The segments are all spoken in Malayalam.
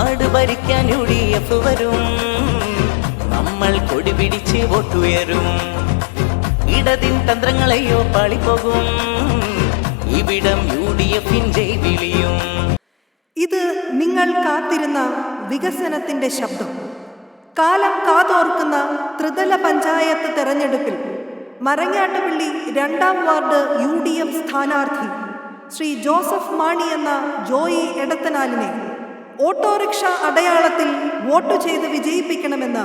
നാട് ഭരിക്കാൻ UDF വരും, നമ്മൾ കൊടി പിടിച്ച് വോട്ടുയരും. ഇടതിൻ തന്ത്രങ്ങളെയോ പാളിപ്പോകും, ഇവിടം UDF-ൻ ജൈവിളിയും. ഇത് നിങ്ങൾ കാത്തിരുന്ന വികസനത്തിന്റെ ശബ്ദം. കാലം കാതോർക്കുന്ന ത്രിതല പഞ്ചായത്ത് തെരഞ്ഞെടുപ്പിൽ മരങ്ങാട്ടുപള്ളി 2-ാം വാർഡ് UDF സ്ഥാനാർത്ഥി ശ്രീ ജോസഫ് മാണി എന്ന ജോയി എടത്തനാലിനെ ഓട്ടോറിക്ഷ അടയാളത്തിൽ വോട്ട് ചെയ്ത് വിജയിപ്പിക്കണമെന്ന്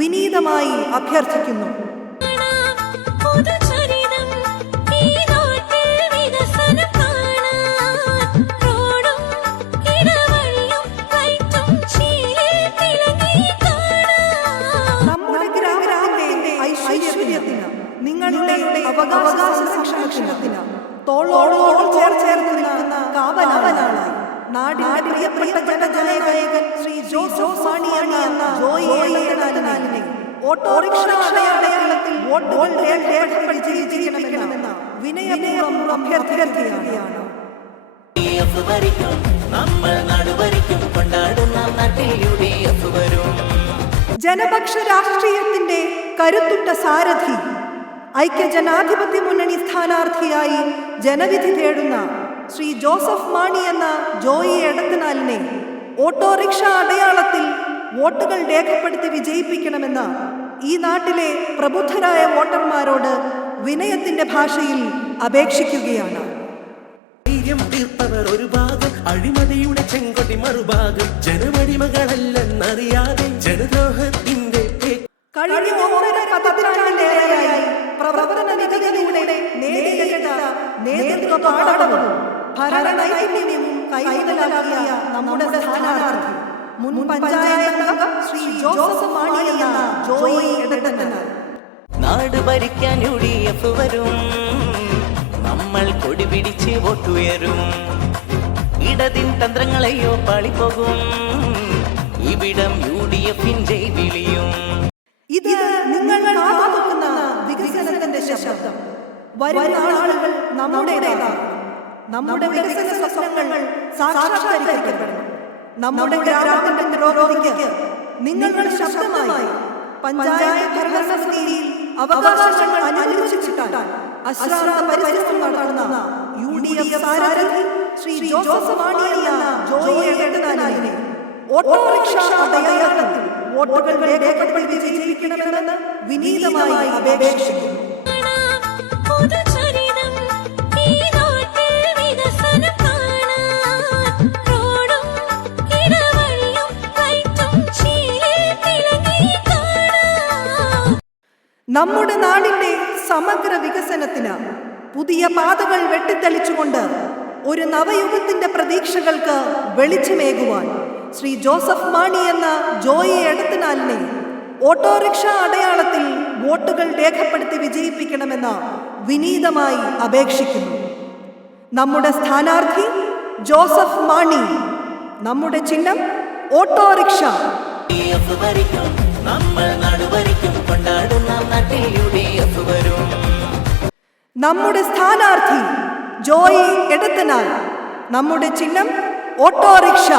വിനീതമായി അഭ്യർത്ഥിക്കുന്നു. നിങ്ങളുടെ അവകാശ സംരക്ഷണത്തിന് തോളോട് ചേർന്ന് നിൽക്കുന്ന കാവലാളായി നാടിന്റെ പ്രിയപ്പെട്ട ജനനായകൻ ശ്രീ ജോസഫ് മാണി എന്ന ജോയി എടത്തനാലിനെ ഓട്ടോറിക്ഷ അടയാളത്തിൽ വോട്ടുകൾ വിജയിപ്പിക്കണമെന്ന് വിനയപൂർവ്വം അഭ്യർത്ഥിക്കുകയാണ്. ജനപക്ഷ രാഷ്ട്രീയത്തിന്റെ കരുത്തുറ്റ സാരഥി, ഐക്യജനാധിപത്യ മുന്നണി സ്ഥാനാർത്ഥിയായി ജനവിധി തേടുന്ന ശ്രീ ജോസഫ് മാണി എന്ന ജോയി എടത്തനാലിനെ ഓട്ടോറിക്ഷ അടയാളത്തിൽ വോട്ടുകൾ രേഖപ്പെടുത്തി വിജയിപ്പിക്കണമെന്ന് ഈ നാട്ടിലെ പ്രബുദ്ധരായ വോട്ടർമാരോട് വിനയത്തിന്റെ ഭാഷയിൽ അപേക്ഷിക്കുകയാണ്. ഒരു ഭാഗം അഴിമതിയുടെ ചെങ്കൊടി മറുഭാഗം ജനമടിമകളല്ലെന്നറിയാതെ ജനദ്രോഹത്തിന്റെ കഴിഞ്ഞ 1.5 പതിറ്റാണ്ടിലേറെയായി പ്രവർത്തന മികവിലൂടെ നേടിയെടുത്ത നേതൃത്വ പാഠവും ഭരണനൈപുണ്യവും കൈമുതലാക്കിയ നമ്മുടെ സ്ഥാനാർത്ഥി മുൻ പഞ്ചായത്ത് അംഗം ശ്രീ ജോസഫ് മാണി എന്ന ജോയി എടത്തനാൽ. നാട് ഭരിക്കാൻ UDF വരും, നമ്മൾ കൊടി പിടിച്ച് വോട്ടുയരും. ഇടതിൻ തന്ത്രങ്ങളെയോ പാളിപ്പോകും, ഇവിടം UDF-ൻ ജൈവിളിയും. ഇത് നിങ്ങൾ കാത്തുനിൽക്കുന്ന വികസനത്തിന്റെ ശബ്ദം. വരുന്ന ആളുകൾ നമ്മുടേതാണ്. നമ്മുടെ വികസന സ്വപ്നങ്ങൾ സാക്ഷാത്കരിക്കപ്പെടണം. നമ്മുടെ ഗ്രാമത്തിന്റെ പുരോഗതിക്ക് നിങ്ങളുടെ ശബ്ദമായി പഞ്ചായത്ത് ഭരണസമിതിയിൽ അവകാശങ്ങൾ അനുവദിച്ചിട്ടാൽ അശ്രാന്ത പരിശ്രമം നടത്തുന്ന UDF സാരഥി ശ്രീ ജോസഫ് മാണി എന്ന ജോയി എടത്തനാലിനെ ഓട്ടോറിക്ഷ അടയാളത്തിൽ വോട്ടുകൾ രേഖപ്പെടുത്തി വിജയിപ്പിക്കണമെന്ന് വിനീതമായി അപേക്ഷിക്കുന്നു. നമ്മുടെ നാടിന്റെ സമഗ്ര വികസനത്തിന് പുതിയ പാതകൾ വെട്ടിത്തെളിച്ചുകൊണ്ട് ഒരു നവയുഗത്തിന്റെ പ്രതീക്ഷകൾക്ക് വെളിച്ചമേകുവാൻ ശ്രീ ജോസഫ് മാണി എന്ന ജോയി എടത്തനാലിനെ ഓട്ടോറിക്ഷ അടയാളത്തിൽ വോട്ടുകൾ രേഖപ്പെടുത്തി വിജയിപ്പിക്കണമെന്ന് വിനീതമായി അപേക്ഷിക്കുന്നു. നമ്മുടെ സ്ഥാനാർത്ഥി ജോസഫ് മാണി, നമ്മുടെ ചിഹ്നം ഓട്ടോറിക്ഷ. നമ്മുടെ സ്ഥാനാർത്ഥി ജോയി എടത്തനാൽ, നമ്മുടെ ചിഹ്നം ഓട്ടോറിക്ഷ.